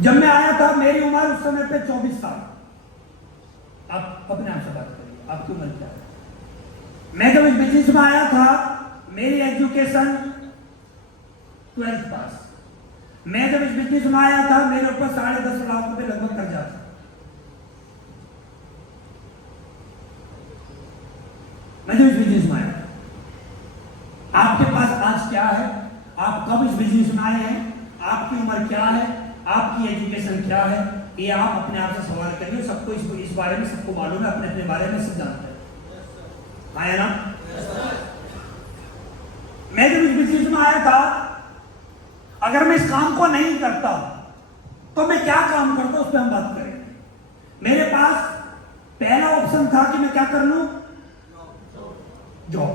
जब मैं आया था मेरी उम्र उस समय पे 24 साल। आप अपने आप से बात करिए, आपकी उम्र क्या है? मैं जब इस बिजनेस में आया था मेरी एजुकेशन 12th पास। मैं जब इस बिजनेस में आया था मेरे ऊपर 10.5 लाख रुपए लगभग कर्जा था। मैं जब इस बिजनेस में आया, आपके पास आज क्या है, आप कब इस बिजनेस में आए हैं, आपकी उम्र क्या है, आपकी एजुकेशन क्या है, ये आप अपने आप से सवाल करिए। सबको इस बारे में सबको मालूम है, अपने अपने बारे में सब जानते हैं, आया ना? मैं जब इस बिजनेस में आया था, अगर मैं इस काम को नहीं करता तो मैं क्या काम करता, उस पर हम बात करें। मेरे पास पहला ऑप्शन था कि मैं क्या कर लूं, जॉब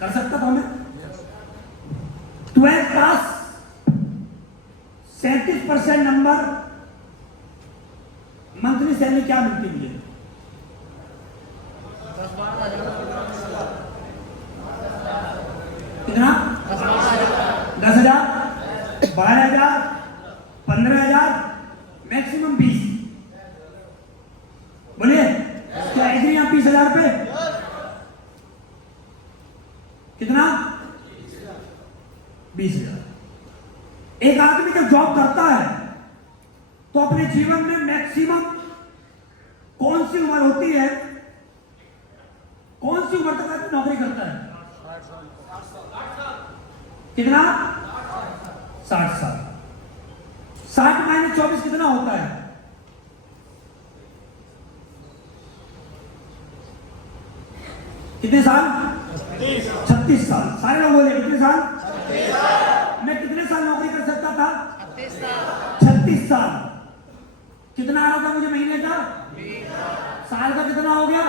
कर सकता था मैं। 12th पास, 37% नंबर, मंथली सैलरी क्या मिलती मुझे? 10-12 कितना? 10,000, 12,000, 15,000, मैक्सिमम 20। बोलिए क्या एग्री आप 20,000 पे? कितना? 20,000। एक आदमी जब जॉब करता है तो अपने जीवन में मैक्सिमम कौन सी उम्र होती है, कौन सी उम्र तक आदमी नौकरी करता है? कितना? 60 साल। 60 माइनस 24 कितना होता है? कितने साल? 36 साल। सारे लोग बोले कितने साल? 36 साल। मैं कितने साल नौकरी कर सकता था? 36 साल। 36 साल। कितना आ रहा था मुझे महीने का? 20 साल का कितना हो गया?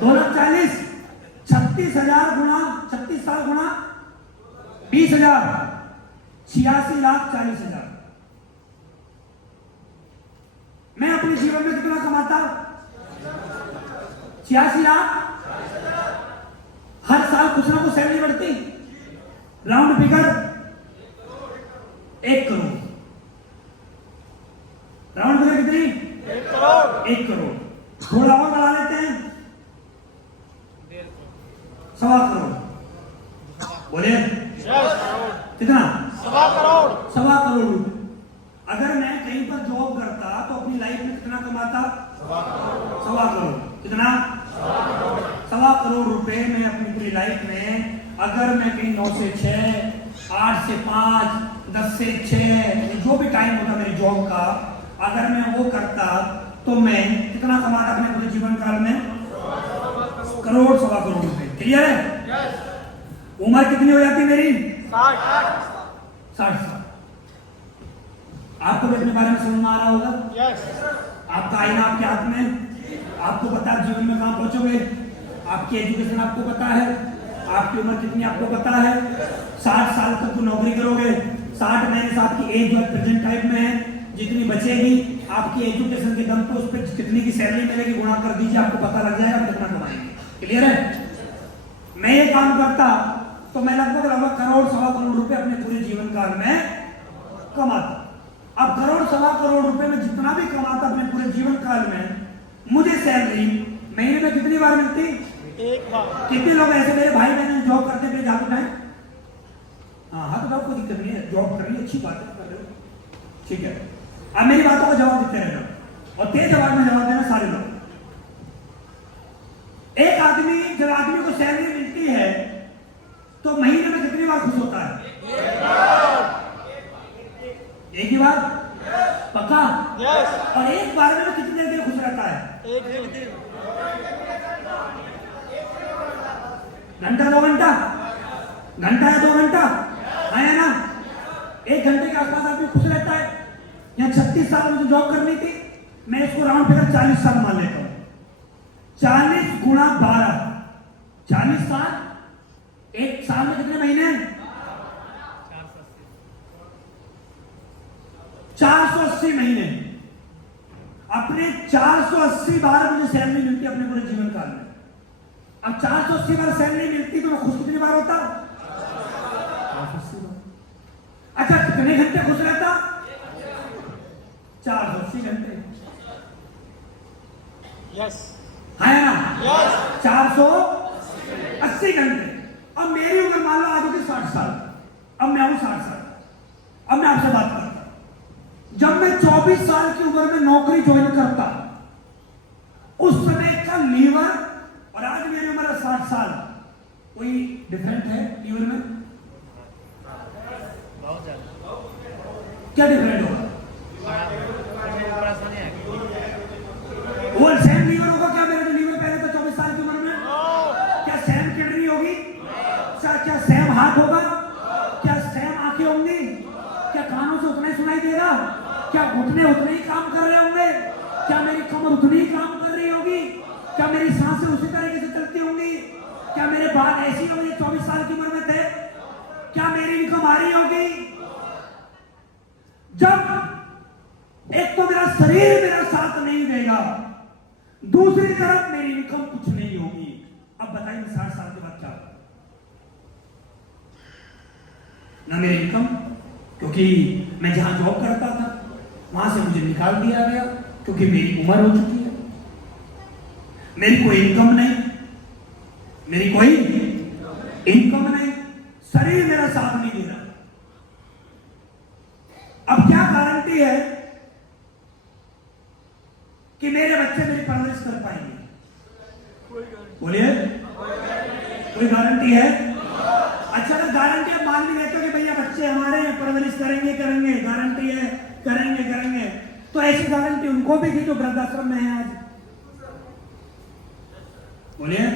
2,40,000। 36,000 गुना 36 साल गुना 20,000, 86,40,000। मैं अपने जीवन में कितना कमाता? 86 लाख। हर साल कुछ ना कुछ सैलरी बढ़ती, round figure 1 crore. Round figure कितनी? 1 करोड़। 1 करोड़। थोड़ा और बढ़ा लेते हैं, 1.25 करोड़। बोलिए कितना? 1.25 करोड़। 1.25 करोड़ रुपए। अगर मैं कहीं पर जॉब करता तो अपनी लाइफ में कितना कमाता? 1.25 करोड़। कितना? 1.25 करोड़ रुपए में अपनी पूरी लाइफ में, अगर मैं कहीं 9 से 6, 8 से 5, 10 से 6, जो भी टाइम होता मेरी जॉब का, अगर मैं वो करता तो मैं कितना कमाता अपने पूरे जीवन काल में? 1.25 करोड़ रुपए। क्लियर है? उम्र कितनी हो जाती मेरी? 60 साल। आपको भी अपने बारे में समझ में आ रहा होगा? आपका आईना आपके हाथ में, आपको पता है जीवन में कहां पहुंचोगे, आपकी एजुकेशन आपको पता है, आपकी उम्र कितनी आपको पता है। 60 साल तक तो नौकरी करोगे, 60 महीने आपकी एज जो प्रेजेंट टाइम में है, जितनी बचेगी आपकी एजुकेशन के दम पे उस पर कितनी की सैलरी मिलेगी गुणा कर दीजिए, आपको पता लग जाएगा कितना कमाएंगे। क्लियर है? मैं ये काम करता तो मैं लगभग 1.25 करोड़ रुपए अपने पूरे जीवन काल में कमाता। अब 1.25 करोड़ रुपए में जितना भी कमाता अपने पूरे जीवन काल में, मुझे सैलरी महीने में कितनी बार मिलती? एक बार। कितने लोग ऐसे मेरे भाई बहन जॉब करते हुए जाते हैं? हाँ हाथ उठाओ, कोई दिक्कत नहीं है, जॉब कर रही है, अच्छी बात है, कर रहे हो, ठीक है। अब मेरी बातों का जवाब देते रहना और तेज आवाज में जवाब देना सारे लोग। एक आदमी जब आदमी को सैलरी मिलती है तो महीने में कितनी बार खुश होता है? एक ही बार? पक्का? और एक बार में कितनी देर के लिए खुश रहता है? घंटा 2 घंटा? घंटा या 2 घंटा? है ना? 1 घंटे के आसपास आदमी खुश रहता है। यहाँ 36 साल मुझे जॉब करनी थी, मैं इसको राउंड फिगर 40 साल मान लेता हूं। 40 गुणा 12, 40 साल। एक साल में कितने महीने? 480 महीने। अपने 480 बार मुझे सैलरी मिलती अपने पूरे जीवन काल में। अब 480 बार सैलरी मिलती तो मैं खुश कितनी बार होता? 480 बार। अच्छा कितने घंटे खुश रहता? 480 घंटे यस है ना? यस 480 घंटे। अब मेरी उम्र मान लो आज होगी 60 साल, अब मैं हूं 60 साल, अब मैं आपसे बात करता हूं। जब मैं 24 साल की उम्र में नौकरी ज्वाइन करता, उस समय का लीवर और आज मेरी उम्र है 60 साल, कोई डिफरेंट है लीवर में? बहुत ज्यादा। क्या डिफरेंट होगा? परेशानी है वो सेम लीवर होगा क्या मेरा जो लीवर पहले था 24 साल की उम्र में? क्या सेम किडनी होगी? क्या सेम हाथ होगा? क्या सेम आंखें होंगी? क्या कानों से उतना ही सुनाई देगा? क्या घुटने उतने ही काम कर रहे होंगे? क्या मेरी कमर उतनी ही काम कर रही होगी? क्या मेरी सांसें उसी तरीके से चलती होंगी? क्या मेरे बाल ऐसी होंगे 24 साल की उम्र में थे? क्या मेरी इनकम आ रही होगी? जब एक तो मेरा शरीर मेरा साथ नहीं देगा, दूसरी तरफ मेरी इनकम कुछ नहीं होगी। अब बताइए 60 साल के बाद क्या होगा? ना मेरी इनकम, क्योंकि मैं जहां जॉब करता था वहां से मुझे निकाल दिया गया, क्योंकि मेरी उम्र हो चुकी है, मेरी कोई इनकम नहीं, मेरी कोई इनकम नहीं, शरीर मेरा साथ नहीं दे रहा। अब क्या गारंटी है कि मेरे बच्चे मेरी परवरिश कर पाएंगे? बोलिए, कोई गारंटी है? अच्छा, अगर गारंटी आप मान भी लेते हो कि भैया बच्चे हमारे परवरिश करेंगे करेंगे, गारंटी है करेंगे करेंगे, तो ऐसी गारंटी उनको भी थी जो वृद्धाश्रम में है आज। बोलिए,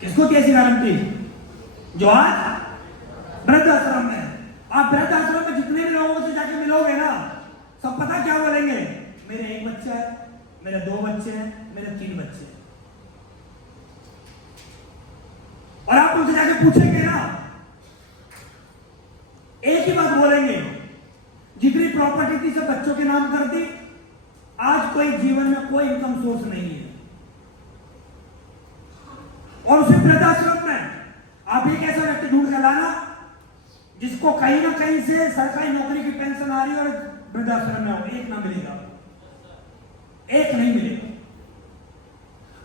किसको थी ऐसी गारंटी? जो आज वृद्धाश्रम में है। आप वृद्धाश्रम में जितने भी लोगों से जाके मिलोगे ना, सब पता क्या बोलेंगे? मेरे एक बच्चा है, मेरे 2 बच्चे हैं, मेरे 3 बच्चे हैं। और आप उनसे जाके पूछेंगे ना, एक ही बात बोलेंगे, जितनी प्रॉपर्टी थी सब बच्चों के नाम कर दी, आज कोई जीवन में कोई इनकम सोर्स नहीं है। और उसी वृद्धाश्रम में आप एक ऐसा व्यक्ति ढूंढ के लाना जिसको कहीं ना कहीं से सरकारी नौकरी की पेंशन आ रही है और वृद्धाश्रम में हो, एक ना मिलेगा, एक नहीं मिलेगा।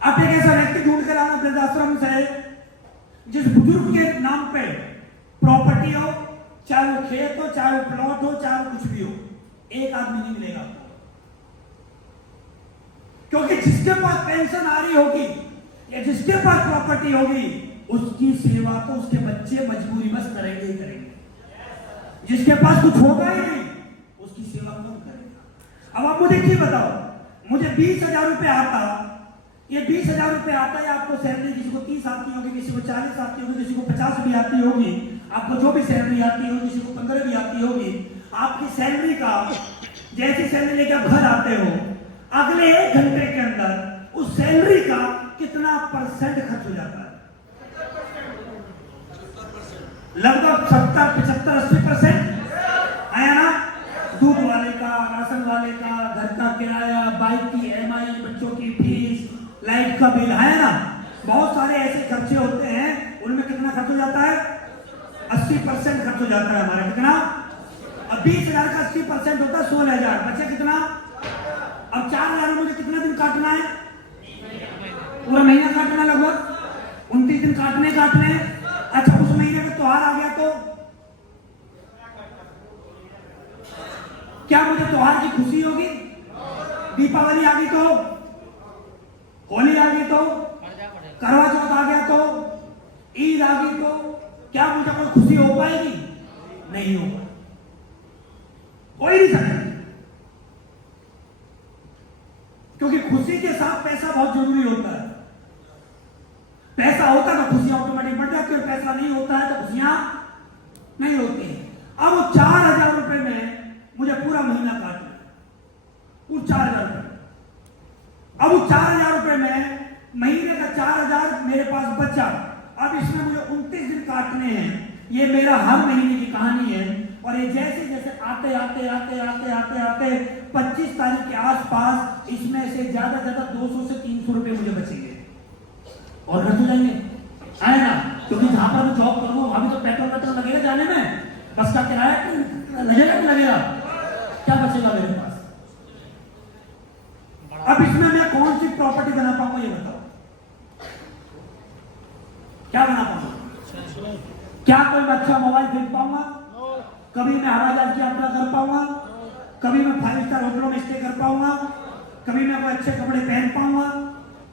आप एक ऐसा व्यक्ति ढूंढ के लाना वृद्धाश्रम से जिस बुजुर्ग के नाम पे प्रॉपर्टी हो, चाहे वो खेत हो, चाहे वो प्लॉट हो, चाहे वो कुछ भी हो, एक आदमी नहीं मिलेगा आपको। क्योंकि जिसके पास पेंशन आ रही होगी या जिसके पास प्रॉपर्टी होगी, उसकी सेवा तो उसके बच्चे मजबूरी बस करेंगे ही करेंगे। जिसके पास कुछ होगा ही नहीं, उसकी सेवा कौन करेगा? अब आप मुझे क्या बताओ, मुझे 20,000 रुपए आता, ये 20,000 रुपए आता है आपको सैलरी, किसी को 30 आती होगी, किसी को 40 आती होगी, किसी को 50 भी आती होगी, आपको जो भी सैलरी आती होगी, किसी को 15 भी आती होगी। आपकी सैलरी का जैसी सैलरी लेके आप घर आते हो, अगले 1 घंटे के अंदर उस सैलरी का कितना परसेंट खर्च हो जाता है? लगभग 70, 75, 80% आया ना? दूध वाले का, राशन वाले का, घर का किराया, बाइक की EMI, बच्चों की फीस, लाइट का बिल, है ना? बहुत सारे ऐसे खर्चे होते हैं, उनमें कितना खर्च हो जाता है? 80% खर्च हो जाता है हमारा। कितना? अब 20,000 का 80% होता है 16,000, बचे कितना? अब 4,000 में मुझे कितना दिन काटना है? पूरा महीना काटना, लगभग 29 दिन काटने। अच्छा, उस महीने में त्योहार आ गया तो क्या मुझे त्योहार की खुशी होगी? दीपावली आ गई तो, होली आ गई तो, करवा चौथ आ गया तो, ईद आ गई तो, क्या मुझे कोई खुशी हो पाएगी? नहीं होगा, कोई नहीं सकता। क्योंकि खुशी के साथ पैसा बहुत जरूरी होता है। पैसा होता है तो खुशियां ऑटोमेटिक बढ़ जाती है, पैसा नहीं होता है तो खुशियां नहीं होती। अब 4,000 रुपए में मुझे पूरा महीना काटना है, वो 4,000 रुपए। अब 4,000 रुपए में महीने का 4,000 मेरे पास बचा। अब इसमें मुझे 29 दिन काटने हैं। ये मेरा हर महीने की कहानी है। और ये जैसे जैसे आते आते आते आते आते आते 25 तारीख के आसपास इसमें से ज्यादा 200 से 300 रुपए मुझे बचेंगे और खर्च हो जाएंगे, है ना? क्योंकि जहां पर मैं जॉब करूंगा वहां भी तो पेट्रोल लगेगा जाने में, बस का किराया लगेगा कि लगेगा? क्या बचेगा मेरे पास? अब इसमें मैं कौन सी प्रॉपर्टी बना पाऊंगा ये बताओ, क्या बना पाऊंगा? क्या कोई अच्छा मोबाइल खरीद पाऊंगा? कभी मैं हवाई जहाज की यात्रा कर पाऊंगा? कभी मैं 5 स्टार होटलों में स्टे कर पाऊंगा? कभी मैं कोई अच्छे कपड़े पहन पाऊंगा?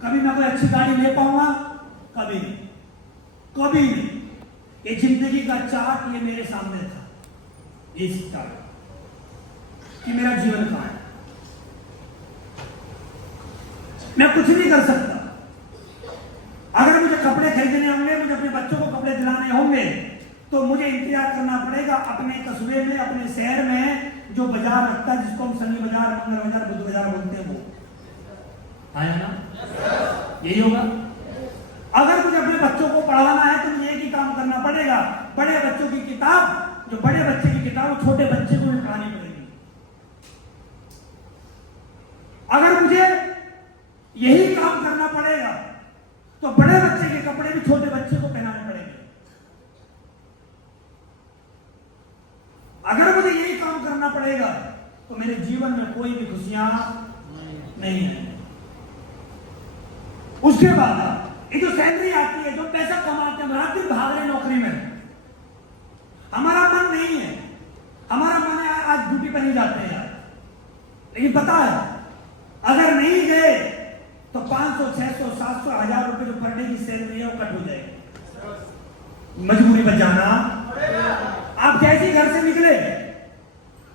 कभी मैं कोई अच्छी गाड़ी ले पाऊंगा? कभी नहीं, कभी नहीं। ये जिंदगी का चार्ट ये मेरे सामने था, इस चार्ट कि मेरा जीवन कहां है। मैं कुछ नहीं कर सकता। अगर मुझे कपड़े खरीदने होंगे, मुझे अपने बच्चों को कपड़े दिलाने होंगे, तो मुझे इंतजार करना पड़ेगा अपने कस्बे में, अपने शहर में जो बाजार लगता है, जिसको हम शनि बाजार, मंगल बाजार, बुध बाजार बोलते हैं, वो आया ना, यही होगा। अगर मुझे अपने बच्चों को पढ़ाना है तो मुझे एक ही काम करना पड़ेगा, बड़े बच्चों की किताब, जो बड़े बच्चे की किताब छोटे बच्चे को भी पढ़ानी पड़ेगी। अगर मुझे यही काम करना पड़ेगा तो बड़े बच्चे के कपड़े भी छोटे बच्चे को पहनाने पड़ेंगे। अगर मुझे यही काम करना पड़ेगा तो मेरे जीवन में कोई भी खुशियां नहीं है। उसके बाद ये जो सैलरी आती है, जो पैसा कमाते हैं, रात दिन भाग रहे नौकरी में, हमारा मन नहीं है, हमारा मन है आज ड्यूटी पर नहीं जाते हैं यार, लेकिन पता है अगर नहीं गए तो 500, 600, 700, 1000 रुपए जो पर डे की सैलरी है वो कट हो जाएगी। मजबूरी में जाना। आप जैसे ही घर से निकले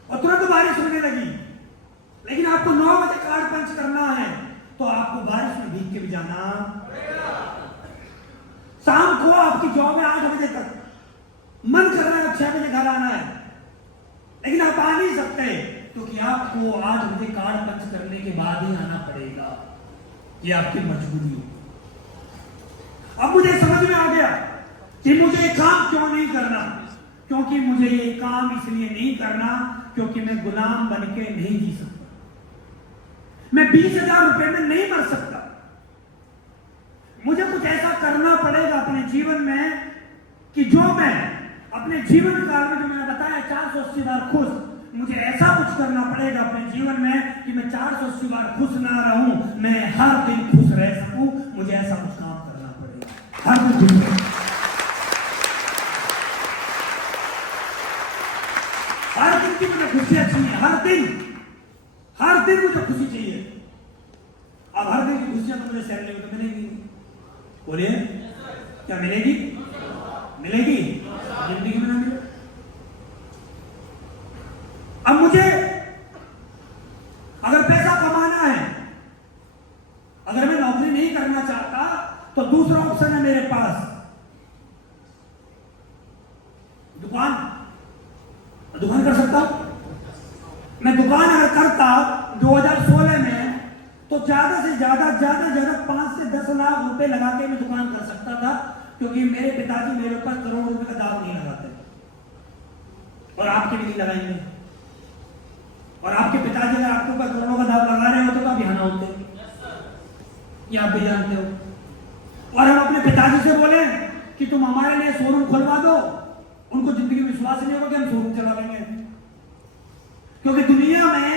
और तुरंत बारिश होने लगी, लेकिन आपको 9 बजे कार्ड पंच करना है तो आपको बारिश में भीग के भी जाना। शाम को आपकी जॉब है 8 बजे तक, मन कर रहा है 6 बजे घर आना है, लेकिन आप आ नहीं सकते क्योंकि आपको 8 बजे कार्ड पंच करने के बाद ही आना पड़ेगा। ये आपकी मजबूरी है। अब मुझे समझ में आ गया कि मुझे ये काम क्यों नहीं करना, क्योंकि मुझे ये काम इसलिए नहीं करना क्योंकि मैं गुलाम बन के नहीं जी सकता, मैं 20,000 रुपए में नहीं मर सकता। मुझे कुछ ऐसा करना पड़ेगा अपने जीवन में कि जो मैं अपने जीवन काल में, जो मैंने बताया 480 बार खुश, मुझे ऐसा कुछ करना पड़ेगा अपने जीवन में कि मैं 480 बार खुश ना रहूं, मैं हर दिन खुश रह सकूं। मुझे ऐसा कुछ काम करना पड़ेगा हर दिन। हर दिन की मुझे खुशियां चाहिए, हर दिन मुझे खुशी चाहिए। अब हर दिन की खुशियां तो मुझे सैलरी में तो मिलेगी, बोलिए क्या मिलेगी? मिलेगी, जिंदगी में ना मिले। अब मुझे अगर पैसा कमाना है, अगर मैं नौकरी नहीं करना चाहता तो दूसरा ऑप्शन है मेरे पास, दुकान कर सकता हूं। मैं दुकान अगर करता 2016 में तो ज्यादा से ज्यादा 5 से 10 लाख रुपए लगा के मैं दुकान कर सकता था, क्योंकि मेरे पिताजी मेरे ऊपर करोड़ों रुपए का दाव नहीं लगाते और आपके भी नहीं लगाएंगे। और आपके पिताजी अगर आपके ऊपर करोड़ों का दाव लगा रहे होते तो आप यहां ना होते, ये आप भी जानते हो। और हम अपने पिताजी से बोले कि तुम हमारे लिए शोरूम खुलवा दो, उनको जिंदगी में विश्वास नहीं होगा कि हम शोरूम चला लेंगे, क्योंकि दुनिया में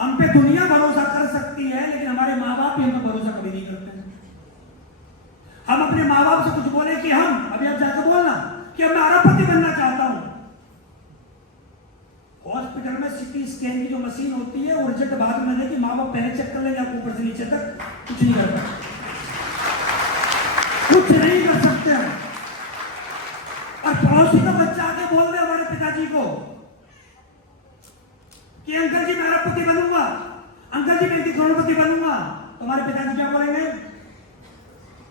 हम पे दुनिया भरोसा कर सकती है लेकिन हमारे माँ बाप ही हम पे भरोसा कभी नहीं करते। हम अपने माँ बाप से कुछ बोले कि हम अभी आप जाकर बोलना कि मैं अरबपति बनना चाहता हूं, हॉस्पिटल में सीटी स्कैन की जो मशीन होती है वो रिजल्ट बाद में देगी, माँ बाप पहले चेक कर लेंगे, आप ऊपर से नीचे तक कुछ नहीं कर सकते, कुछ नहीं कर सकते। और पड़ोसी का बच्चा आके बोल दे हमारे पिताजी को कि अंकल जी मैं अरबपति बनूंगा, अंकल जी मैं करोड़पति बनूंगा, तो हमारे पिताजी क्या बोलेंगे?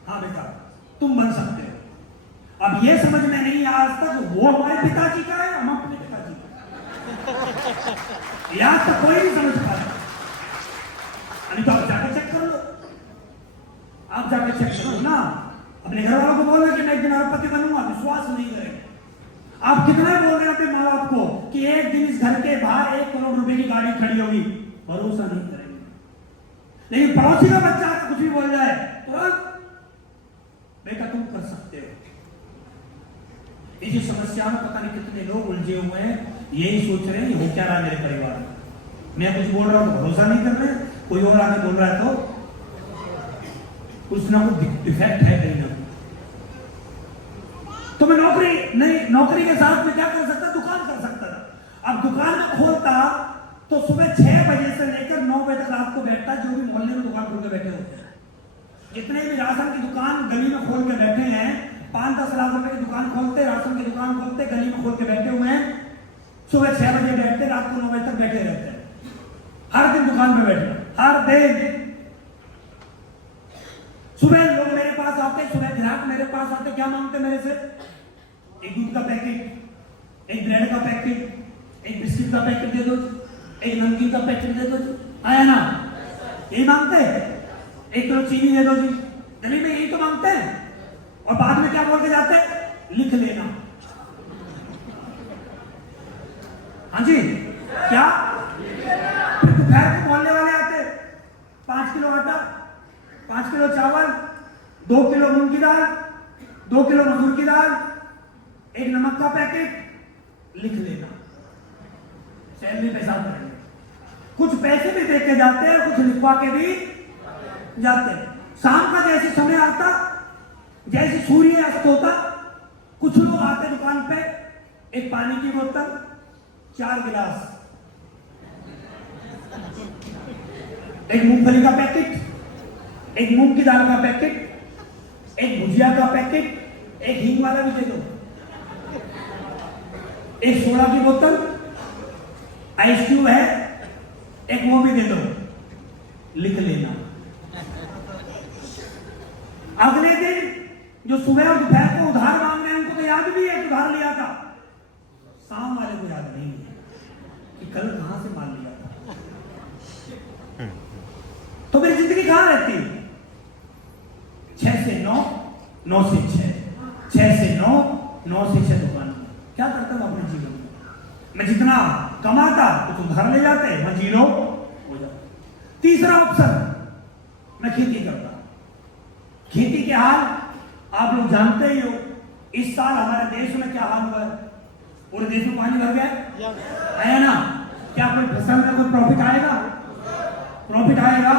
हाँ बेटा तुम बन सकते हो। अब ये समझ में नहीं आज तक वो हमारे पिताजी का है, हम अपने पिताजी का, याद तक कोई नहीं समझ पाता। तो आप जाकर चेक कर लो, आप जाकर चेक करो ना, अपने घर वालों को बोलना कि मैं एक दिन अरबपति बनूंगा, विश्वास नहीं करेंगे। आप कितना बोल रहे हैं अपने माँ बाप को कि एक दिन इस घर के बाहर 1 करोड़ रुपए की गाड़ी खड़ी होगी, भरोसा नहीं करेंगे। लेकिन पड़ोसी का बच्चा कुछ भी बोल जाए तुरंत बेटा तुम कर सकते हो। ये जो समस्या में पता नहीं कितने लोग उलझे हुए हैं, यही सोच रहे हैं हो क्या रहा है मेरे परिवार में। मैं कुछ बोल रहा हूं तो भरोसा नहीं कर रहे, कोई और आगे बोल रहा है तो कुछ ना कुछ डिफेक्ट है कहीं ना कहीं। तो मैं नौकरी के साथ में क्या कर सकता, दुकान कर सकता था। अब दुकान में खोलता तो सुबह 6 बजे से लेकर 9 बजे तक रात को बैठता, जो भी मोहल्ले में दुकान खोल के बैठे होते हैं, जितने भी राशन की दुकान गली में खोल के बैठे हैं, 5-10 लाख रुपए की दुकान खोलते, राशन की दुकान खोलते, गली में खोल के बैठे हुए हैं, सुबह 6 बजे बैठते, रात को 9 बजे तक बैठे रहते हैं। हर दिन दुकान में बैठे, हर दिन। सुबह लोग मेरे पास आते, सुबह ग्राहक मेरे पास आते, क्या मांगते मेरे से? एक दूध का पैकेट, एक ब्रेड का पैकेट, एक बिस्किट का पैकेट दे दो, एक नमकीन का पैकेट दे दो। आया ना? यही मांगते हैं। 1 किलो चीनी दे दो जी। गली में यही तो मांगते हैं। और बाद में क्या बोल के जाते हैं? लिख लेना। हाँ जी, क्या? फिर दोपहर को मोहल्ले वाले आते, 5 किलो आटा, 5 किलो चावल, 2 किलो मूंग की दाल, 2 किलो मसूर की दाल, 1 नमक का पैकेट, लिख लेना। सैलरी पैसा करेंगे। कुछ पैसे भी दे के जाते हैं, कुछ लिखवा के भी जाते हैं। शाम का जैसे समय आता, जैसे सूर्य अस्त होता, कुछ लोग आते दुकान पे, एक पानी की बोतल, 4 गिलास, एक मूंगफली का पैकेट, एक मूंग की दाल का पैकेट, एक भुजिया का पैकेट, एक हींग वाला भी दे दो, एक सोडा की बोतल, आइस क्यूब है, एक वो भी दे दो, लिख लेना। अगले दिन जो सुबह और दोपहर को उधार मांग रहे हैं, उनको तो याद भी है उधार लिया था, शाम वाले को याद नहीं है कि कल कहां से माल लिया था। तो मेरी जिंदगी कहां रहती है? 6 से 9, 9 से 6, 6 से 9, 9 से 6 दुकान। क्या करता हूं अपने जीवन में? मैं जितना कमाता तो उधार ले जाते, मैं जीरो हो जाता। तीसरा ऑप्शन, मैं खेती करता। खेती के हाल आप लोग जानते ही हो। इस साल हमारे देश में क्या हाल हुआ है? पूरे देश में पानी भर गया है ना? क्या कोई फसल में कोई प्रॉफिट आएगा? प्रॉफिट आएगा?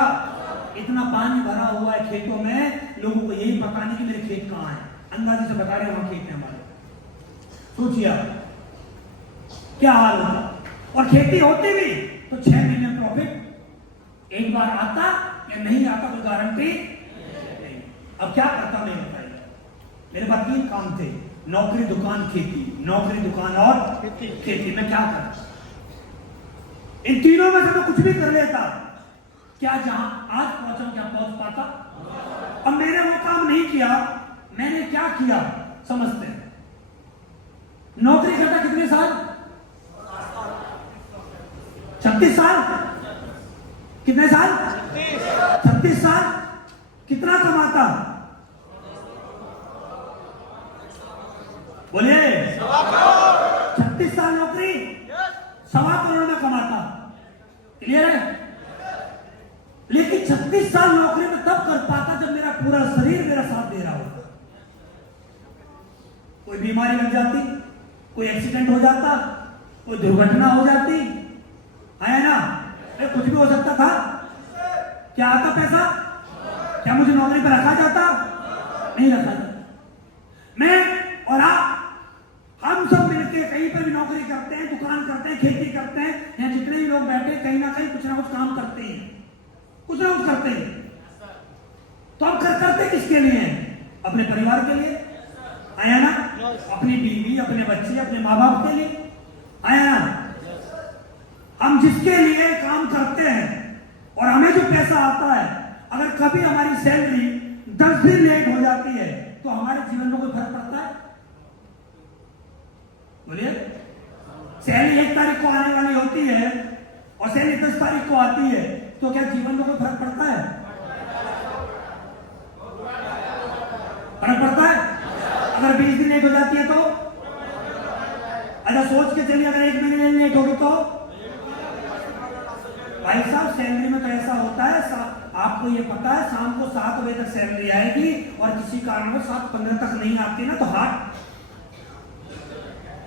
इतना पानी भरा हुआ है खेतों में, लोगों को यही पता नहीं कि मेरे खेत कहां है। अंदाजे से बता रहे हैं वहां खेत है हमारे। सोचिए क्या हाल होता। और खेती होती भी तो 6 महीने प्रॉफिट एक बार आता या नहीं आता, कोई गारंटी नहीं। अब क्या करता मैं बताइए। मेरे पास 3 काम थे, नौकरी, दुकान, खेती। नौकरी, दुकान और खेती। मैं क्या करता? इन तीनों में से मैं कुछ भी कर लेता। क्या जहां आज पहुंचा क्या पहुंच पाता? अब मैंने वो काम नहीं किया। मैंने क्या किया समझते हैं। नौकरी करता कितने साल? 36 साल। कितने साल? 36 साल। कितना कमाता? बोलिए। 36 साल नौकरी, 1.25 करोड़ में कमाता। क्लियर है? लेकिन 36 साल नौकरी में तब कर पाता जब मेरा पूरा शरीर मेरा साथ दे रहा होता। कोई बीमारी लग जाती, कोई एक्सीडेंट हो जाता, कोई दुर्घटना हो जाती, है ना? कुछ भी हो सकता था। क्या आता पैसा? क्या मुझे नौकरी पर रखा जाता? नहीं रखा जाता। मैं और आप, हम सब मिलकर कहीं पर भी नौकरी करते हैं, दुकान करते हैं, खेती करते हैं, या जितने भी लोग बैठे कहीं ना कहीं कुछ ना कुछ काम करते हैं, कुछ ना कुछ करते हैं। तो हम करते किसके लिए हैं? अपने परिवार के लिए, आया ना? अपनी बीवी, अपने बच्चे, अपने माँ बाप के लिए, आया ना? हम जिसके लिए काम करते हैं और हमें जो पैसा आता है, अगर कभी हमारी सैलरी 10 दिन लेट हो जाती है तो हमारे जीवन में कोई फर्क पड़ता है? बोलिए। सैलरी 1 तारीख को आने वाली होती है और सैलरी 10 तारीख को आती है, तो क्या जीवन में कोई फर्क पड़ता है? फर्क पड़ता है? अगर 20 दिन लेट हो जाती है तो? अच्छा सोच के चलिए, अगर 1 महीने लेट होगी तो? भाई साहब, सैलरी में तो ऐसा होता है, आपको ये पता है, शाम को 7 बजे तक सैलरी आएगी और किसी कारण वो 7:15 तक नहीं आती ना, तो हाथ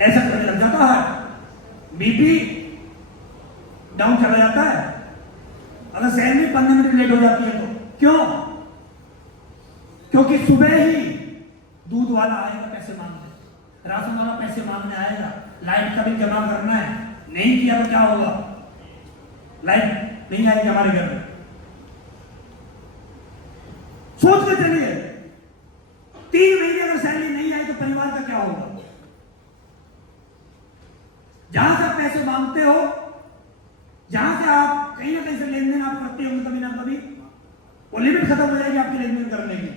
ऐसा करने लग जाता है। बीपी डाउन चला जाता है अगर सैलरी 15 मिनट लेट हो जाती है तो। क्यों? क्योंकि सुबह ही दूध वाला आएगा पैसे मांगने, राशन वाला पैसे मांगने आएगा, लाइट का बिल जमा करना है, नहीं किया तो क्या होगा? लाइट नहीं आएगी हमारे घर में। सोच के चलिए 3 महीने अगर सैलरी नहीं आई तो परिवार का क्या होगा? जहां से आप पैसे मांगते हो, जहां से आप कहीं ना कहीं से लेन देन आप करते होंगे कभी ना कभी, वो लिमिट खत्म हो जाएगी आपकी लेन देन करने की।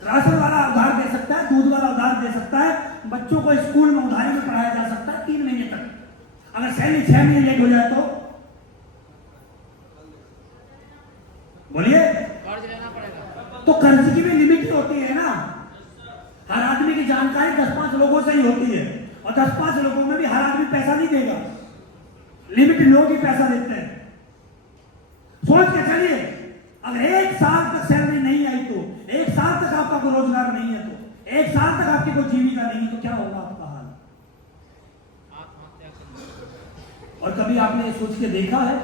राशन वाला उधार दे सकता है, दूध वाला उधार दे सकता है, बच्चों को स्कूल में उधारी में पढ़ाया जा सकता है 3 महीने तक। अगर सैलरी 6 महीने लेट हो जाए तो बोलिए, कर्ज लेना पड़ेगा। तो कर्ज की भी लिमिट होती है ना। हर आदमी की जानकारी 10-5 लोगों से ही होती है, और 10-5 लोगों में भी हर आदमी पैसा नहीं देगा, लिमिट लोग ही पैसा देते हैं। सोच के चलिए, अगर 1 साल तक सैलरी नहीं आई तो, 1 साल तक आपका कोई रोजगार नहीं है तो, 1 साल तक आपकी कोई जीविका नहीं है तो क्या होगा आपका हाल? और कभी आपने सोच के देखा है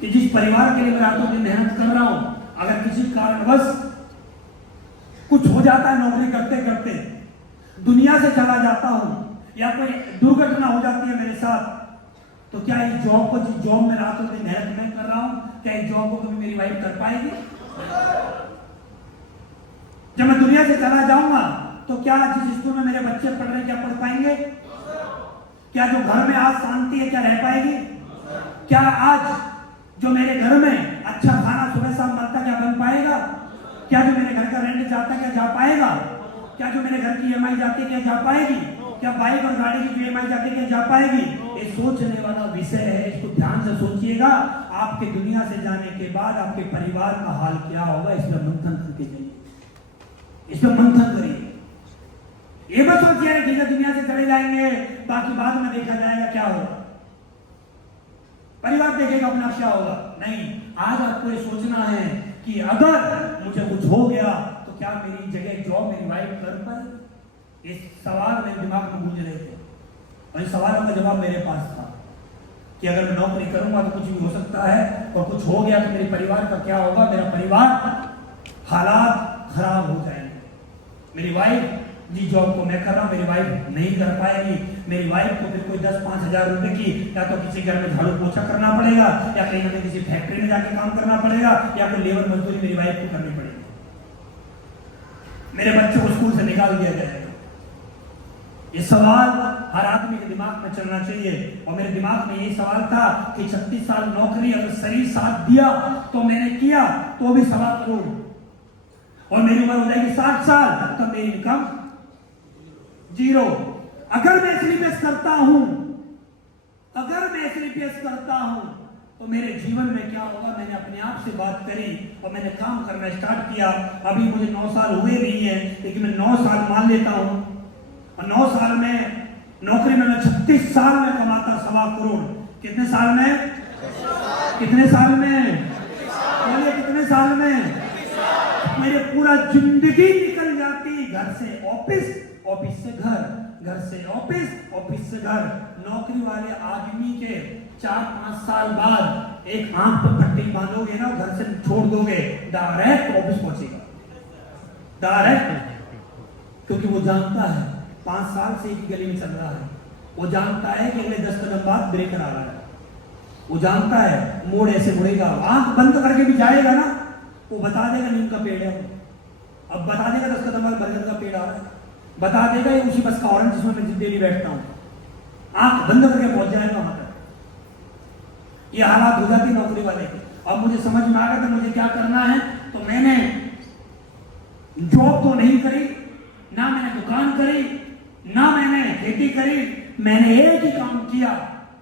कि जिस परिवार के लिए मैं रातों दिन मेहनत कर रहा हूं, अगर किसी कारणवश कुछ हो जाता है, नौकरी करते करते दुनिया से चला जाता हूं, या कोई दुर्घटना हो जाती है मेरे साथ, तो क्या इस जॉब को, जिस जॉब में रातों दिन मेहनत मैं कर रहा हूं, क्या इस जॉब को कभी मेरी वाइफ कर पाएगी? जब मैं दुनिया से चला जाऊंगा तो क्या जिस स्कूल में मेरे बच्चे पढ़ रहे हैं क्या पढ़ पाएंगे? क्या जो घर में आज शांति है क्या रह पाएगी? क्या आज जो मेरे घर में अच्छा खाना सुबह शाम बनता क्या बन पाएगा? क्या जो मेरे घर का रेंट जाता क्या जा पाएगा? क्या जो मेरे घर की EMI जाती क्या जा पाएगी? क्या बाइक और गाड़ी की EMI जाती क्या जा पाएगी? ये सोचने वाला विषय है, इसको ध्यान से सोचिएगा। आपके दुनिया से जाने के बाद आपके परिवार का हाल क्या होगा, इसमें मंथन करके जाइए, इसमें मंथन करिए। ये मत सोचिए ठीक है दुनिया से चले जाएंगे बाकी बाद में देखा जाएगा क्या होगा, परिवार देखेगा अपना क्या होगा। नहीं, आज आपको ये सोचना है कि अगर मुझे कुछ हो गया तो क्या मेरी जगह जॉब मेरी वाइफ कर पाए? इस सवाल मेरे दिमाग में गूंज रहे थे, और इस सवालों का जवाब मेरे पास था कि अगर मैं नौकरी करूंगा तो कुछ भी हो सकता है, और कुछ हो गया तो मेरे परिवार का क्या होगा? मेरा परिवार हालात खराब हो जाएंगे। मेरी वाइफ जिस जॉब को मैं कर रहा हूं मेरी वाइफ नहीं कर पाएगी। मेरी वाइफ को फिर कोई 10-5 हजार रुपए की या तो किसी घर में झाड़ू पोछा करना पड़ेगा, या कहीं ना कहीं किसी फैक्ट्री में जाके काम करना पड़ेगा, या कोई लेबर मजदूरी मेरी वाइफ को करनी पड़ेगी। मेरे बच्चों को स्कूल से निकाल दिया जाएगा। ये सवाल हर आदमी के दिमाग में चलना चाहिए, और मेरे दिमाग में ये सवाल था कि 36 साल नौकरी अगर शरीर साथ दिया तो मैंने किया तो भी 1.25 करोड़, और मेरी उम्र हो जाएगी 60 साल तो मेरी इनकम 0। अगर मैं SLPS करता हूं, अगर मैं SLPS करता हूं तो मेरे जीवन में क्या होगा? मैंने अपने आप से बात करी और मैंने काम करना स्टार्ट किया। अभी मुझे 9 साल हुए नहीं है, लेकिन मैं 9 साल मान लेता हूं, और 9 साल में नौकरी में मैं 36 साल में कमाता 1.25 करोड़। कितने साल में? कितने साल में? बोलिए कितने साल में? मेरे पूरा जिंदगी निकल जाती घर से ऑफिस, ऑफिस से घर, घर से ऑफिस, ऑफिस से घर। नौकरी वाले आदमी के 4-5 साल बाद एक आंख पर पट्टी बांधोगे ना, घर से छोड़ दोगे, डायरेक्ट ऑफिस पहुंचेगा, डायरेक्ट। क्योंकि वो जानता है 5 साल से एक गली में चल रहा है, वो जानता है कि अगले 10 कदम बाद ब्रेकर आ रहा है, वो जानता है मोड़ ऐसे मुड़ेगा। आंख बंद करके भी जाएगा ना, वो बता देगा नीम का पेड़ है, अब बता देगा 10 कदम बाद बरगद का पेड़ आ रहा है, बता देगा ये उसी बस का हॉर्न जिसमें मैं डेली बैठता हूं। आंख बंद करके पहुंच जाएगा वहां तक। ये हालात हो जाती नौकरी वाले की। अब मुझे समझ में आ गया था मुझे क्या करना है, तो मैंने जॉब तो नहीं करी, ना मैंने दुकान करी, ना मैंने खेती करी, मैंने एक ही काम किया,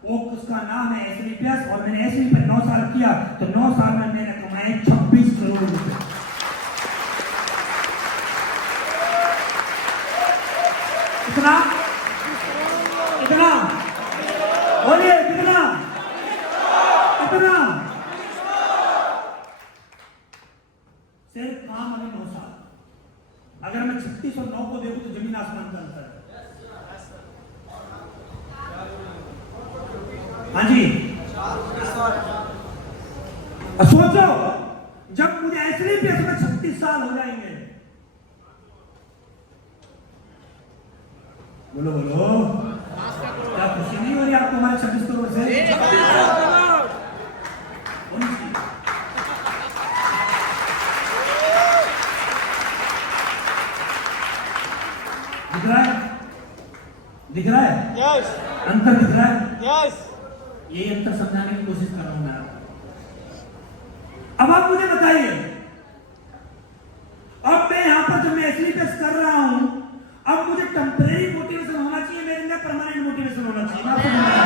वो उसका नाम है SLPS, और मैंने SLPS पर 9 साल किया, तो 9 साल में मैंने कमाए 26 करोड़ रुपए। कितना? कितना? बोलिए कितना? कितना? सिर्फ काम अभी 9 साल। अगर मैं 36 और 9 को देखूं तो जमीन आसमान का अंतर है। हाँ जी, सोचो जब मुझे ऐसे में 36 साल हो जाएंगे। बोलो बोलो, क्या खुशी नहीं हो रही आपको हमारे 26 करोड़ से? दिख रहा है? दिख रहा है? यस अंतर दिख रहा है? यस ये अंतर समझाने की कोशिश कर रहा हूं मैं आपको। अब आप मुझे बताइए, अब मैं यहां पर जब मैं एसली टेस्ट कर रहा हूं, अब मुझे टेम्परेरी मोटिवेशन होना चाहिए, मेरे अंदर परमानेंट मोटिवेशन होना चाहिए।